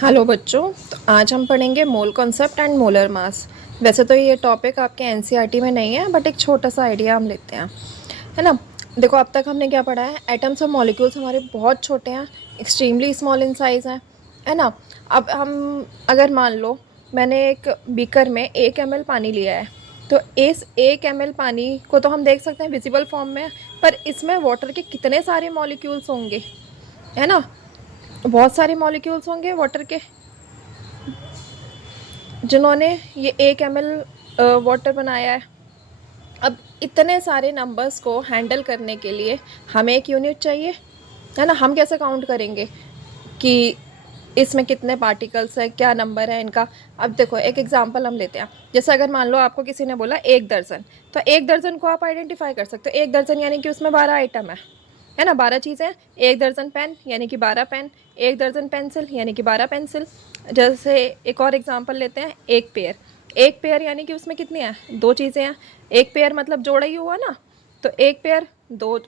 Hello बच्चों। तो आज हम पढ़ेंगे mole concept and molar mass. वैसे तो ये टॉपिक आपके एनसीईआरटी में नहीं है, बट एक छोटा सा आइडिया हम लेते हैं, है ना। देखो, अब तक हमने क्या पढ़ा है, एटम्स और मॉलिक्यूल्स हमारे बहुत छोटे हैं, एक्सट्रीमली स्मॉल इन साइज़ हैं, है ना। अब हम अगर मान लो मैंने एक बीकर में 1 ml पानी लिया है, तो इस 1 ml पानी को तो हम देख सकते हैं विजिबल फॉर्म में, पर इसमें वाटर के कितने सारे मॉलिक्यूल्स होंगे, है ना। बहुत सारे मॉलिक्यूल्स होंगे वाटर के, जिन्होंने ये 1 ml वाटर बनाया है। अब इतने सारे नंबर्स को हैंडल करने के लिए हमें एक यूनिट चाहिए, है ना। हम कैसे काउंट करेंगे कि इसमें कितने पार्टिकल्स हैं, क्या नंबर है इनका। अब देखो, एक एग्जांपल हम लेते हैं। जैसे अगर मान लो आपको किसी ने बोला 1 दर्जन, तो 1 दर्जन को आप आइडेंटिफाई कर सकते हो। 1 दर्जन यानी कि उसमें 12 आइटम है ना, 12 चीज़ें। 1 दर्जन पेन यानी कि 12 पेन। 1 दर्जन पेंसिल यानी कि 12 पेंसिल। जैसे एक और एग्जांपल लेते हैं, एक पेयर। एक पेयर यानी कि उसमें कितनी है, 2 चीज़ें हैं। एक पेयर मतलब जोड़ा ही हुआ ना, तो एक पेयर 2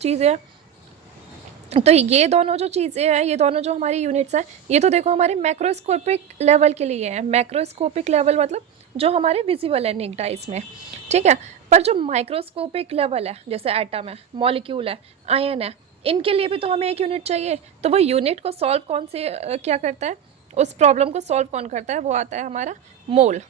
चीज़ें हैं। तो ये दोनों जो चीज़ें हैं, ये दोनों जो हमारी यूनिट्स हैं, ये तो देखो हमारे मैक्रोस्कोपिक लेवल के लिए हैं। मैक्रोस्कोपिक लेवल मतलब जो हमारे विजिबल है निग्ड आइज में, ठीक है। पर जो माइक्रोस्कोपिक लेवल है, जैसे एटम है, मॉलिक्यूल है, आयन है, इनके लिए भी तो हमें एक यूनिट चाहिए। तो वो यूनिट को सॉल्व कौन से क्या करता है, उस प्रॉब्लम को सॉल्व कौन करता है, वो आता है हमारा मोल।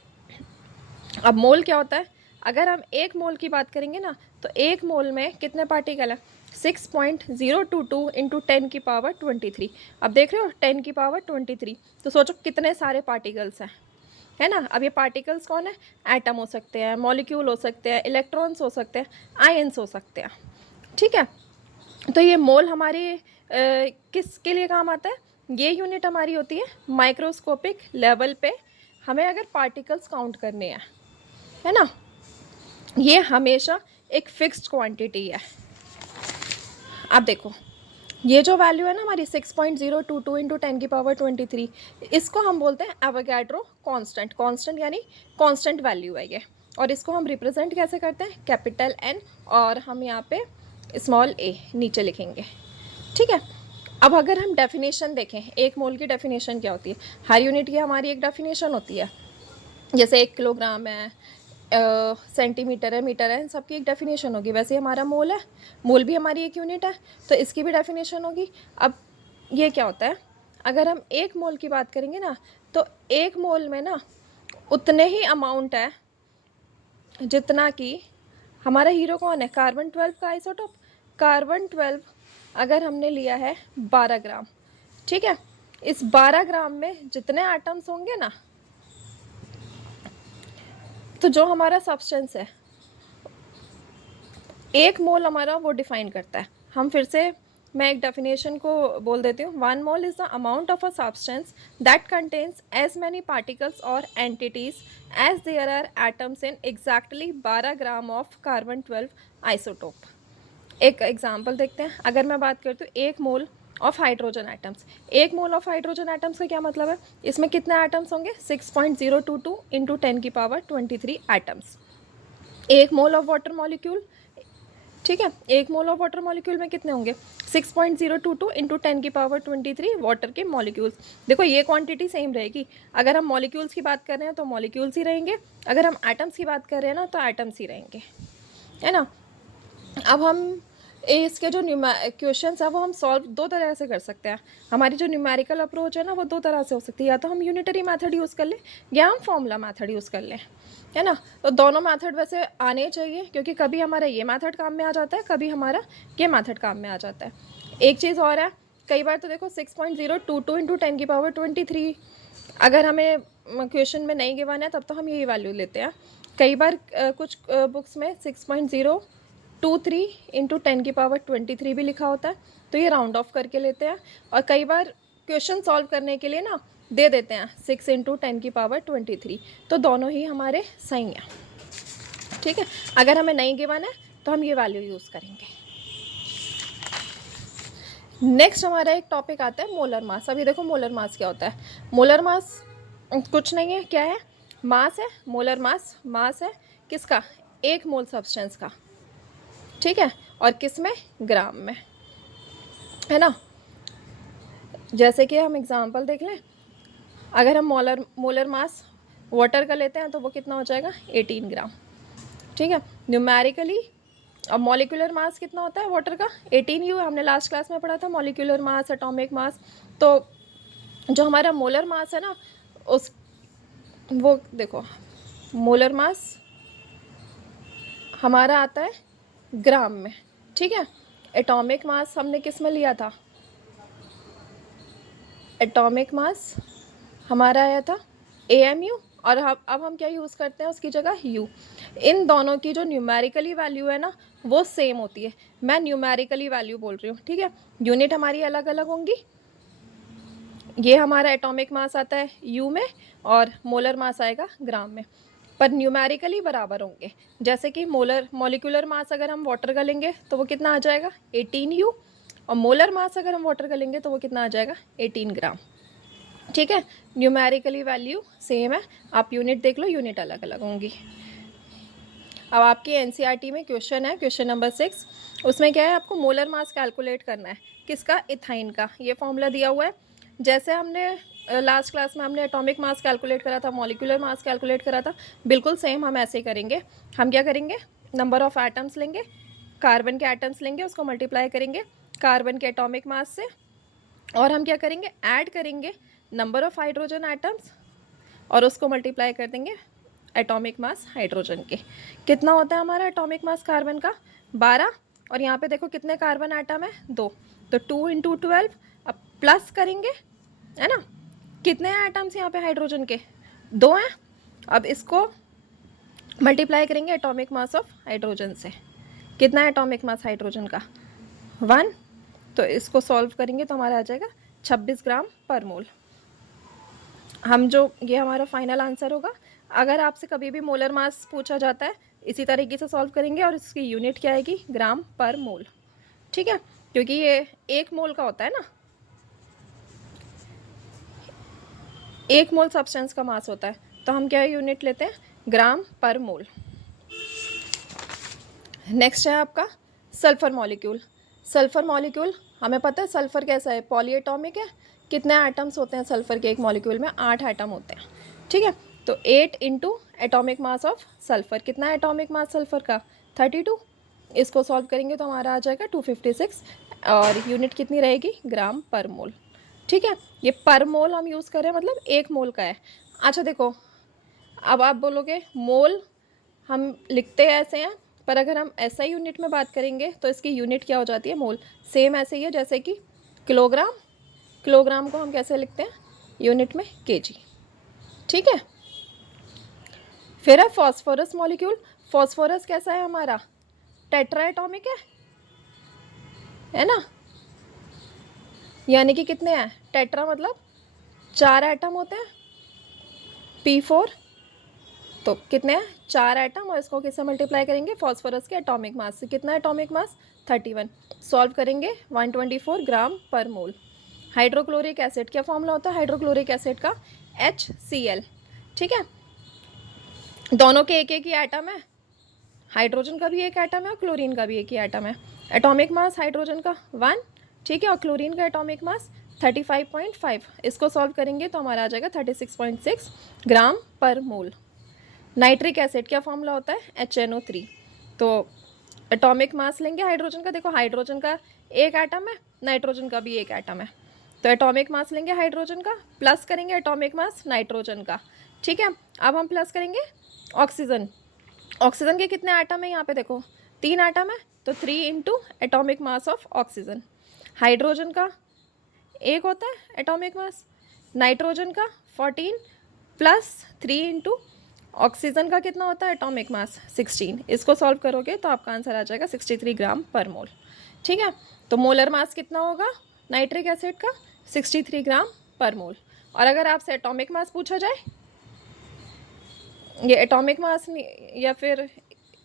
अब मोल क्या होता है, अगर हम एक मोल की बात करेंगे ना, तो एक मोल में कितने पार्टिकल है, 6.022 इंटू 10⁻23। अब देख रहे हो 10⁻23, तो सोचो कितने सारे पार्टिकल्स हैं, है ना। अब ये पार्टिकल्स कौन है, एटम हो सकते हैं, मॉलिक्यूल हो सकते हैं, इलेक्ट्रॉन्स हो सकते हैं, आयंस हो सकते हैं, ठीक है। तो ये मोल हमारी किसके लिए काम आता है, ये यूनिट हमारी होती है माइक्रोस्कोपिक लेवल पे। हमें अगर पार्टिकल्स काउंट करने हैं, है ना, ये हमेशा एक फिक्स्ड क्वांटिटी है। आप देखो, ये जो वैल्यू है ना हमारी 6.022 इंटू 10⁻23, इसको हम बोलते हैं एवोगैड्रो कांस्टेंट। कांस्टेंट यानी कांस्टेंट वैल्यू है ये। और इसको हम रिप्रेजेंट कैसे करते हैं, कैपिटल एन, और हम यहाँ पे स्मॉल ए नीचे लिखेंगे, ठीक है। अब अगर हम डेफिनेशन देखें, एक मोल की डेफिनेशन क्या होती है, हर यूनिट की हमारी एक डेफिनेशन होती है। जैसे 1 किलोग्राम है, सेंटीमीटर है, मीटर है, इन सबकी एक डेफिनेशन होगी। वैसे हमारा मोल है, मोल भी हमारी एक यूनिट है, तो इसकी भी डेफिनेशन होगी। अब ये क्या होता है, अगर हम एक मोल की बात करेंगे ना, तो एक मोल में ना उतने ही अमाउंट है जितना कि हमारा हीरो कौन है, कार्बन 12 का आइसोटोप। कार्बन 12 अगर हमने लिया है 12 ग्राम, ठीक है। इस 12 ग्राम में जितने एटम्स होंगे ना, तो जो हमारा सब्सटेंस है, एक मोल हमारा वो डिफाइन करता है। हम फिर से, मैं एक डेफिनेशन को बोल देती हूँ। 1 mole is the amount of a substance that contains as many particles और entities as there are atoms in exactly 12 gram of carbon 12 isotope. एक एग्जाम्पल देखते हैं। अगर मैं बात करती हूँ एक मोल ऑफ हाइड्रोजन एटम्स, एक मोल ऑफ हाइड्रोजन एटम्स का क्या मतलब है, इसमें कितने एटम्स होंगे, 6.022 इंटू 10⁻23 एटम्स। एक मोल ऑफ वाटर मॉलिक्यूल, ठीक है, एक मोल ऑफ वाटर मॉलिक्यूल में कितने होंगे, 6.022 इंटू 10⁻23 वाटर के मॉलिक्यूल्स। देखो ये क्वांटिटी सेम रहेगी। अगर हम मॉलिक्यूल्स की बात कर रहे हैं तो मॉलिक्यूल्स ही रहेंगे, अगर हम एटम्स की बात कर रहे हैं ना, तो एटम्स ही रहेंगे, है ना। अब हम इसके जो क्वेश्चंस है वो हम सॉल्व 2 तरह से कर सकते हैं। हमारी जो न्यूमेरिकल अप्रोच है ना, वो 2 तरह से हो सकती है। या तो हम यूनिटरी मेथड यूज़ कर लें, या हम फॉर्मूला मेथड यूज़ कर लें, है ना। तो दोनों मेथड वैसे आने चाहिए, क्योंकि कभी हमारा ये मेथड काम में आ जाता है, कभी हमारा ये मेथड काम में आ जाता है। एक चीज़ और है, कई बार तो देखो 6.022 इंटू 10⁻23 अगर हमें क्वेश्चन में नहीं गिवन है, तब तो हम यही वैल्यू लेते हैं। कई बार कुछ बुक्स में 6.023 इंटू 10⁻23 भी लिखा होता है, तो ये राउंड ऑफ करके लेते हैं। और कई बार क्वेश्चन सॉल्व करने के लिए ना दे देते हैं 6 इंटू 10⁻23, तो दोनों ही हमारे सही हैं, ठीक है। अगर हमें नहीं गिवन है तो हम ये वैल्यू यूज़ करेंगे। नेक्स्ट हमारा एक टॉपिक आता है मोलर मास। अभी देखो मोलर मास क्या होता है। मोलर मास कुछ नहीं है, क्या है, मास है। मोलर मास मास है किसका, एक मोल सब्सटेंस का, ठीक है, और किस में, ग्राम में, है ना। जैसे कि हम एग्जांपल देख लें, अगर हम मोलर मास वाटर का लेते हैं तो वो कितना हो जाएगा 18 ग्राम। ठीक है, न्यूमेरिकली अब मॉलिक्यूलर मास कितना होता है वाटर का 18U, हमने लास्ट क्लास में पढ़ा था मॉलिक्यूलर मास, एटॉमिक मास। तो जो हमारा मोलर मास है ना, उस वो देखो मोलर मास हमारा आता है ग्राम में। ठीक है, एटॉमिक मास हमने किस में लिया था, एटॉमिक मास हमारा आया था AMU, और अब हम क्या यूज़ करते हैं उसकी जगह U। इन दोनों की जो न्यूमेरिकली वैल्यू है ना वो सेम होती है, मैं न्यूमेरिकली वैल्यू बोल रही हूँ। ठीक है, यूनिट हमारी अलग अलग होंगी। ये हमारा एटॉमिक मास आता है U में और मोलर मास आएगा ग्राम में, पर न्यूमेरिकली बराबर होंगे। जैसे कि मॉलिक्यूलर मास अगर हम वाटर का लेंगे तो वो कितना आ जाएगा 18U, और मोलर मास अगर हम वाटर का लेंगे तो वो कितना आ जाएगा 18 ग्राम। ठीक है, न्यूमेरिकली वैल्यू सेम है, आप यूनिट देख लो, यूनिट अलग अलग होंगी। अब आपकी NCERT में क्वेश्चन है, क्वेश्चन नंबर 6, उसमें क्या है, आपको मोलर मास कैलकुलेट करना है। किसका, इथाइन का। ये फॉर्मूला दिया हुआ है, जैसे हमने लास्ट क्लास में हमने एटॉमिक मास कैलकुलेट करा था, मॉलिक्यूलर मास कैलकुलेट करा था, बिल्कुल सेम हम ऐसे ही करेंगे। हम क्या करेंगे, नंबर ऑफ एटम्स लेंगे, कार्बन के एटम्स लेंगे, उसको मल्टीप्लाई करेंगे कार्बन के एटॉमिक मास से, और हम क्या करेंगे, ऐड करेंगे नंबर ऑफ हाइड्रोजन एटम्स और उसको मल्टीप्लाई कर देंगे एटॉमिक मास हाइड्रोजन के। कितना होता है हमारा एटॉमिक मास कार्बन का 12, और यहाँ पे देखो कितने कार्बन एटम है 2, तो 2 × 12। अब प्लस करेंगे, है ना, कितने एटम्स यहाँ पे हाइड्रोजन के 2 हैं। अब इसको मल्टीप्लाई करेंगे एटॉमिक मास ऑफ हाइड्रोजन से, कितना है एटॉमिक मास हाइड्रोजन का 1, तो इसको सॉल्व करेंगे तो हमारा आ जाएगा 26 ग्राम पर मोल। हम जो ये हमारा फाइनल आंसर होगा। अगर आपसे कभी भी मोलर मास पूछा जाता है इसी तरीके से सॉल्व करेंगे, और इसकी यूनिट क्या आएगी, ग्राम पर मोल। ठीक है, क्योंकि ये 1 मोल का होता है ना, 1 मोल सब्सटेंस का मास होता है, तो हम क्या यूनिट लेते हैं, ग्राम पर मोल। नेक्स्ट है आपका सल्फर मॉलिक्यूल। सल्फर मॉलिक्यूल हमें पता है सल्फर कैसा है, पॉलीएटॉमिक है। कितने एटम्स होते हैं सल्फर के एक मॉलिक्यूल में, 8 एटम होते हैं। ठीक है, तो 8 × एटॉमिक मास ऑफ सल्फर, कितना है एटॉमिक मास सल्फर का 32। इसको सॉल्व करेंगे तो हमारा आ जाएगा 256, और यूनिट कितनी रहेगी, ग्राम पर मोल। ठीक है, ये पर मोल हम यूज़ कर रहे हैं, मतलब 1 मोल का है। अच्छा देखो, अब आप बोलोगे मोल हम लिखते ऐसे हैं, पर अगर हम SI यूनिट में बात करेंगे तो इसकी यूनिट क्या हो जाती है, मोल। सेम ऐसे ही है जैसे कि किलोग्राम, किलोग्राम को हम कैसे लिखते हैं, यूनिट में kg। ठीक है, फिर है फॉस्फोरस मॉलिक्यूल। फॉस्फोरस कैसा है हमारा, टेट्रा एटॉमिक है ना, यानी कि कितने हैं, टेट्रा मतलब 4 एटम होते हैं, P4, तो कितने हैं 4 एटम, और इसको किससे मल्टीप्लाई करेंगे, फॉस्फोरस के एटॉमिक मास से। कितना एटॉमिक मास 31, सॉल्व करेंगे 124 ग्राम पर मोल। हाइड्रोक्लोरिक एसिड, क्या फॉर्मूला होता है हाइड्रोक्लोरिक एसिड का, HCl। ठीक है, दोनों के एक एक ही एटम है, हाइड्रोजन का भी एक एटम है और क्लोरीन का भी एक ही एटम है। एटॉमिक मास हाइड्रोजन का 1, ठीक है, और क्लोरीन का एटॉमिक मास 35.5। इसको सॉल्व करेंगे तो हमारा आ जाएगा 36.6 ग्राम पर मोल। नाइट्रिक एसिड, क्या फॉर्मूला होता है HNO3। तो एटॉमिक मास लेंगे हाइड्रोजन का, देखो हाइड्रोजन का एक एटम है, नाइट्रोजन का भी एक एटम है, तो एटॉमिक मास लेंगे हाइड्रोजन का, प्लस करेंगे एटॉमिक मास नाइट्रोजन का। ठीक है, अब हम प्लस करेंगे ऑक्सीजन। ऑक्सीजन के कितने एटम है यहाँ पे देखो, 3 एटम है, तो 3 × atomic mass of oxygen. Hydrogen का एक होता है एटॉमिक मास, नाइट्रोजन का 14 प्लस 3 × ऑक्सीजन का कितना होता है एटॉमिक मास 16। इसको सॉल्व करोगे तो आपका आंसर आ जाएगा 63 ग्राम पर मोल। ठीक है, तो मोलर मास कितना होगा नाइट्रिक एसिड का 63 ग्राम पर मोल। और अगर आपसे एटॉमिक मास पूछा जाए, ये एटॉमिक मास या फिर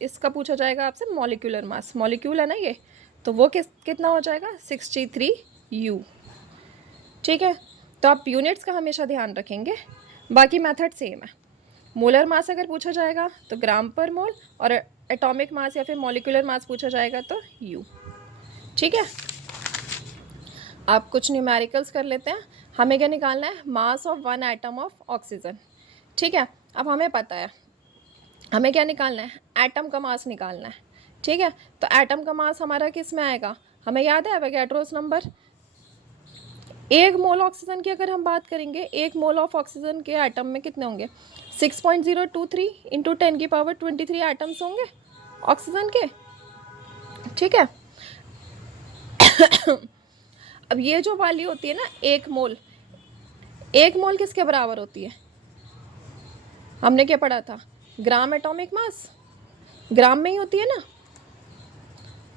इसका पूछा जाएगा आपसे मॉलिक्यूलर मास, मॉलिक्यूल है ना ये, तो वो कितना हो जाएगा 63U। ठीक है, तो आप यूनिट्स का हमेशा ध्यान रखेंगे, बाकी मेथड सेम है। मोलर मास अगर पूछा जाएगा तो ग्राम पर मोल, और एटॉमिक मास या फिर मॉलिक्यूलर मास पूछा जाएगा तो U। ठीक है, आप कुछ न्यूमेरिकल्स कर लेते हैं। हमें क्या निकालना है, mass of one atom of oxygen. ठीक है, अब हमें पता है हमें क्या निकालना है, एटम का मास निकालना है। ठीक है, तो एटम का मास हमारा किस में आएगा, हमें याद है एवोगैड्रोस नंबर। एक मोल ऑक्सीजन की अगर हम बात करेंगे, एक मोल ऑफ ऑक्सीजन के एटम में कितने होंगे, 6.023 इंटू 10⁻23 एटम्स होंगे ऑक्सीजन के। ठीक है, अब ये जो वैल्यू होती है ना, एक मोल किसके बराबर होती है, हमने क्या पढ़ा था, ग्राम एटॉमिक मास, ग्राम में ही होती है ना।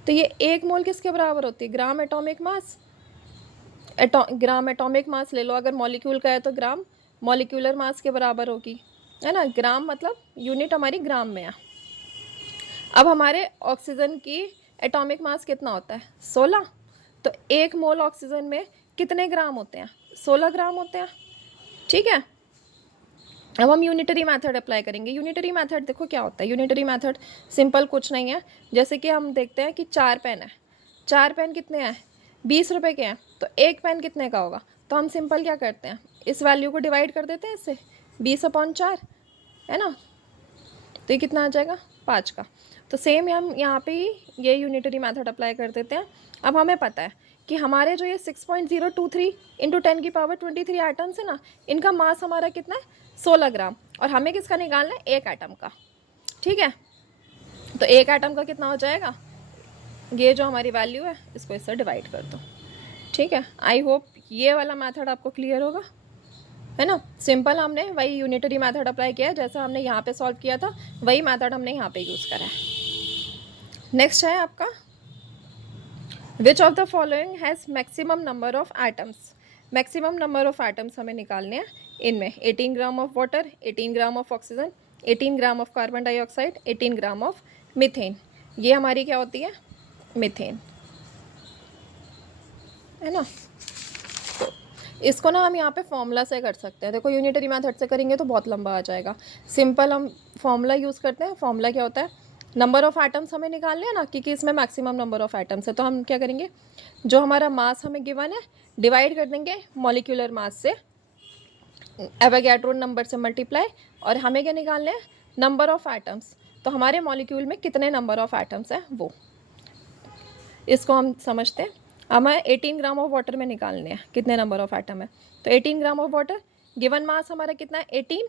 तो ये एक मोल किसके बराबर होती है, gram atomic mass. Gram atomic mass ले लो, अगर मॉलिक्यूल का है तो ग्राम मॉलिक्यूलर मास के बराबर होगी, है ना। ग्राम मतलब यूनिट हमारी ग्राम में है। अब हमारे ऑक्सीजन की एटॉमिक मास कितना होता है, 16। तो एक मोल ऑक्सीजन में कितने ग्राम होते हैं, 16 ग्राम होते हैं। ठीक है, अब हम यूनिटरी मेथड अप्लाई करेंगे। यूनिटरी मेथड देखो क्या होता है, यूनिटरी मेथड सिंपल कुछ नहीं है। जैसे कि हम देखते हैं कि 4 पेन है, 4 पेन कितने हैं, 20 रुपये के हैं, तो एक पेन कितने का होगा, तो हम सिंपल क्या करते हैं, इस वैल्यू को डिवाइड कर देते हैं इससे, 20/4, है ना। तो ये कितना आ जाएगा, 5 का। तो सेम हम यहाँ पे ही ये यूनिटरी मेथड अप्लाई कर देते हैं। अब हमें पता है कि हमारे जो ये 6.023 इंटू 10⁻23 एटम्स है ना, इनका मास हमारा कितना है, 16 ग्राम। और हमें किसका निकालना है, एक एटम का। ठीक है, तो एक एटम का कितना हो जाएगा, ये जो हमारी वैल्यू है इसको इससे डिवाइड कर दो। ठीक है, आई होप ये वाला मेथड आपको क्लियर होगा, है ना। सिंपल हमने वही यूनिटरी मेथड अप्लाई किया है, जैसा हमने यहाँ पे सॉल्व किया था वही मेथड हमने यहाँ पे यूज़ करा है। नेक्स्ट है आपका, which of the following has maximum number of atoms. Maximum number of atoms हमें निकालने हैं। इनमें 18 gram of water, 18 gram of oxygen, 18 gram of carbon dioxide, 18 gram of methane. ये हमारी क्या होती है, मीथेन, है ना। तो इसको ना हम यहाँ पे फॉर्मूला से कर सकते हैं। देखो यूनिटरी मेथड से करेंगे तो बहुत लंबा आ जाएगा, सिंपल हम फॉर्मूला यूज़ करते हैं। फॉर्मूला क्या होता है, नंबर ऑफ़ एटम्स हमें निकालने हैं ना, क्योंकि इसमें मैक्सिमम नंबर ऑफ़ एटम्स है। तो हम क्या करेंगे, जो हमारा मास हमें गिवन है डिवाइड कर देंगे मॉलिक्यूलर मास से, एवोगैड्रो नंबर से मल्टीप्लाई, और हमें क्या निकालने हैं, नंबर ऑफ़ एटम्स। तो हमारे मॉलिक्यूल में कितने नंबर ऑफ़ एटम्स हैं वो, इसको हम समझते हैं। हमें 18 ग्राम ऑफ वाटर में निकालने हैं कितने नंबर ऑफ एटम है। तो 18 gram of water, given mass हमारा कितना है, 18।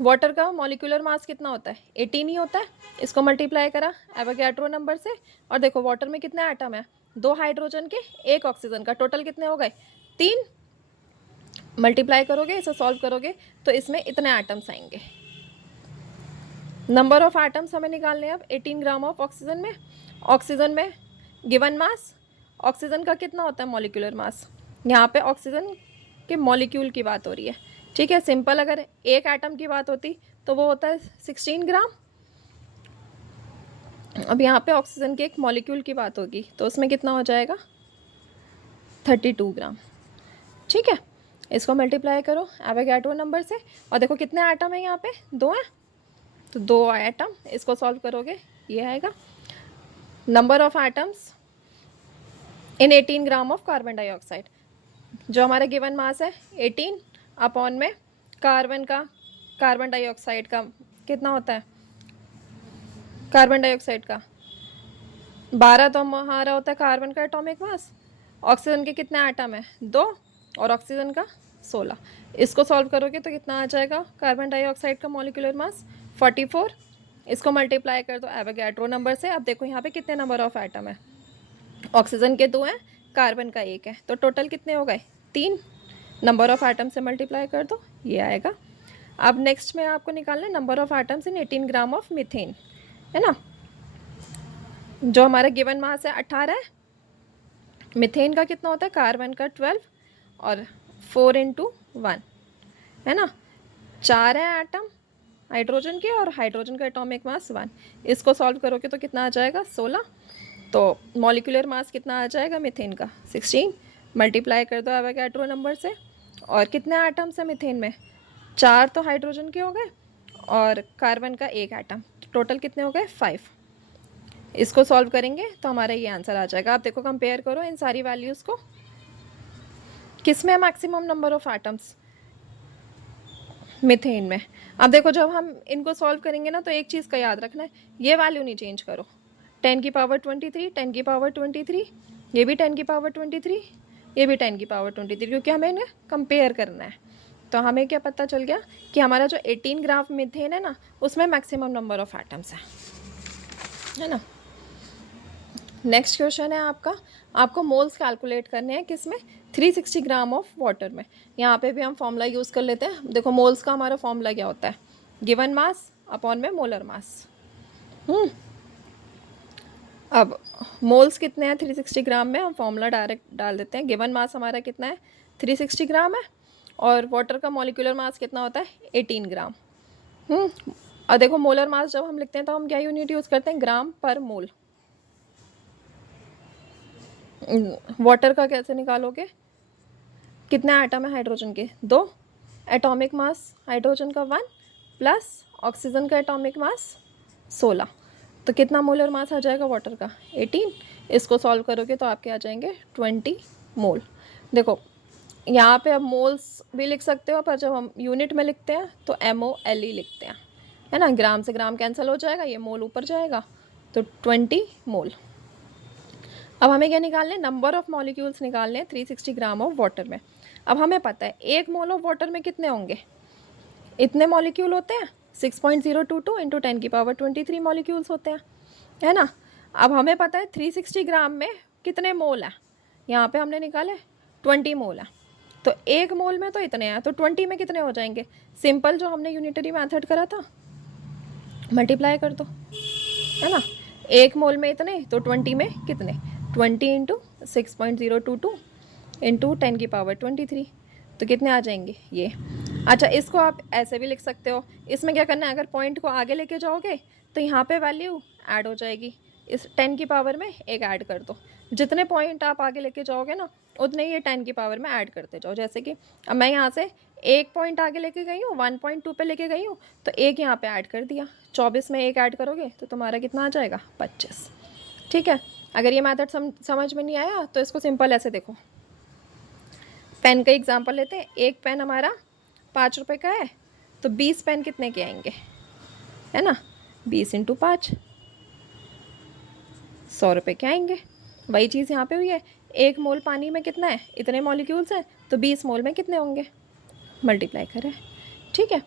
वाटर का मॉलिक्यूलर मास कितना होता है, 18 ही होता है। इसको मल्टीप्लाई करा एवोगैड्रो नंबर से, और देखो वाटर में कितने एटम है, 2 हाइड्रोजन के 1 ऑक्सीजन का, टोटल कितने हो गए, 3। मल्टीप्लाई करोगे, इसे सॉल्व करोगे तो इसमें इतने एटम्स आएंगे। नंबर ऑफ एटम्स हमें निकालने हैं अब 18 ग्राम ऑफ ऑक्सीजन में। ऑक्सीजन में गिवन मास, ऑक्सीजन का कितना होता है मॉलिक्यूलर मास, यहाँ पे ऑक्सीजन के मॉलिक्यूल की बात हो रही है। ठीक है, सिंपल अगर एक एटम की बात होती तो वो होता है 16 ग्राम। अब यहाँ पे ऑक्सीजन के एक मॉलिक्यूल की बात होगी तो उसमें कितना हो जाएगा, 32 ग्राम। ठीक है, इसको मल्टीप्लाई करो एवोगैड्रो नंबर से, और देखो कितने एटम है यहाँ पे, 2 हैं, तो 2 एटम। इसको सॉल्व करोगे ये आएगा, number of atoms in 18 gram of carbon dioxide. जो हमारा गिवन मास है 18 अपॉन में कार्बन डाइऑक्साइड का कितना होता है, कार्बन डाइऑक्साइड का 12, तो हमारा होता है कार्बन का एटॉमिक मास। ऑक्सीजन के कितने एटम है, 2, और ऑक्सीजन का 16। इसको सॉल्व करोगे तो कितना आ जाएगा, कार्बन डाइऑक्साइड का मॉलिक्यूलर मास 44। इसको मल्टीप्लाई कर दो एवोगैड्रो नंबर से। अब देखो यहाँ पे कितने नंबर ऑफ एटम है, ऑक्सीजन के 2 हैं, कार्बन का 1 है, तो टोटल कितने हो गए, 3। नंबर ऑफ एटम से मल्टीप्लाई कर दो ये आएगा। अब नेक्स्ट में आपको निकालना है number of atoms in 18 gram of methane, है ना। जो हमारा गिवन मास है 18 है, मीथेन का कितना होता है, कार्बन का 12 और 4 × 1, है ना। 4 है एटम हाइड्रोजन के, और हाइड्रोजन का एटॉमिक मास 1। इसको सॉल्व करोगे तो कितना आ जाएगा, 16। तो मॉलिक्यूलर मास कितना आ जाएगा मीथेन का, 16। मल्टीप्लाई कर दो एवोगैड्रो नंबर से, और कितने एटम्स हैं मीथेन में, 4 तो हाइड्रोजन के हो गए और कार्बन का 1 एटम, तो टोटल कितने हो गए, 5। इसको सॉल्व करेंगे तो हमारा ये आंसर आ जाएगा। आप देखो कंपेयर करो इन सारी वैल्यूज़ को, किस में है maximum number of atoms? Methane में। अब देखो जब हम इनको सॉल्व करेंगे ना, तो एक चीज़ का याद रखना है, ये वैल्यू नहीं चेंज करो। 10 की पावर 23, 10 की पावर 23, ये भी 10 की पावर 23, ये भी 10 की पावर 23, क्योंकि हमें इन्हें कंपेयर करना है। तो हमें क्या पता चल गया कि हमारा जो 18 ग्राम मीथेन है ना, उसमें मैक्सिमम नंबर ऑफ एटम्स है ना। नेक्स्ट क्वेश्चन है आपको मोल्स कैलकुलेट करने हैं किस में? 360 ग्राम ऑफ वाटर में। यहाँ पे भी हम फॉर्मूला यूज़ कर लेते हैं। देखो मोल्स का हमारा फॉर्मूला क्या होता है? गिवन मास अपॉन में मोलर मास। अब मोल्स कितने हैं 360 ग्राम में? हम फॉर्मूला डायरेक्ट डाल देते हैं। गिवन मास हमारा कितना है? 360 ग्राम है। और वाटर का मॉलिक्यूलर मास कितना होता है? 18 ग्राम। और देखो मोलर मास जब हम लिखते हैं तो हम क्या यूनिट यूज़ करते हैं? ग्राम पर मोल। वाटर का कैसे निकालोगे? कितने एटम है हाइड्रोजन के? 2। एटॉमिक मास हाइड्रोजन का 1 प्लस ऑक्सीजन का एटॉमिक मास 16। तो कितना मोलर मास आ जाएगा वाटर का? 18। इसको सॉल्व करोगे तो आपके आ जाएंगे 20 मोल। देखो यहाँ पे अब मोल्स भी लिख सकते हो, पर जब हम यूनिट में लिखते हैं तो MOLE लिखते हैं, है ना। ग्राम से ग्राम कैंसिल हो जाएगा, ये मोल ऊपर जाएगा, तो 20 मोल। अब हमें क्या निकालने? नंबर ऑफ मॉलिक्यूल्स निकालने हैं 360 ग्राम ऑफ वाटर में। अब हमें पता है 1 मोल ऑफ वाटर में कितने होंगे? इतने मॉलिक्यूल होते हैं, 6.022 इंटू 10 की पावर 23 मॉलिक्यूल्स होते हैं, है ना। अब हमें पता है 360 ग्राम में कितने मोल हैं? यहाँ पे हमने निकाले 20 मोल है। तो 1 मोल में तो इतने हैं, तो 20 में कितने हो जाएंगे? सिंपल जो हमने यूनिटरी मेथड करा था, मल्टीप्लाई कर दो, है ना। 1 मोल में इतने, तो 20 में कितने? 20 इंटू 6.022 इंटू 10 की पावर 23, तो कितने आ जाएंगे ये? अच्छा, इसको आप ऐसे भी लिख सकते हो। इसमें क्या करना है, अगर पॉइंट को आगे लेके जाओगे तो यहाँ पे वैल्यू ऐड हो जाएगी, इस 10 की पावर में एक ऐड कर दो। जितने पॉइंट आप आगे लेके जाओगे ना, उतने ये 10 की पावर में ऐड करते जाओ। जैसे कि अब मैं यहाँ से 1 पॉइंट आगे लेके गई हूँ, 1.2 पे लेके गई हूँ, तो एक यहाँ पे ऐड कर दिया। 24 में एक ऐड करोगे तो तुम्हारा कितना आ जाएगा? 25। ठीक है। अगर ये मेथड समझ में नहीं आया तो इसको सिंपल ऐसे देखो। पेन का एग्जांपल लेते हैं। एक पेन हमारा 5 रुपये का है, तो 20 पेन कितने के आएंगे? है ना, 20 इंटू 5, 100 रुपये के आएंगे। वही चीज़ यहाँ पे हुई है। 1 मोल पानी में कितना है? इतने मॉलिक्यूल्स हैं, तो 20 मोल में कितने होंगे? मल्टीप्लाई करें। ठीक है।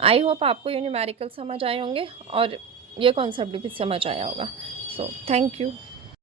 आई होप आपको ये न्यूमेरिकल समझ आए होंगे और ये कॉन्सेप्ट भी समझ आया होगा। So thank you.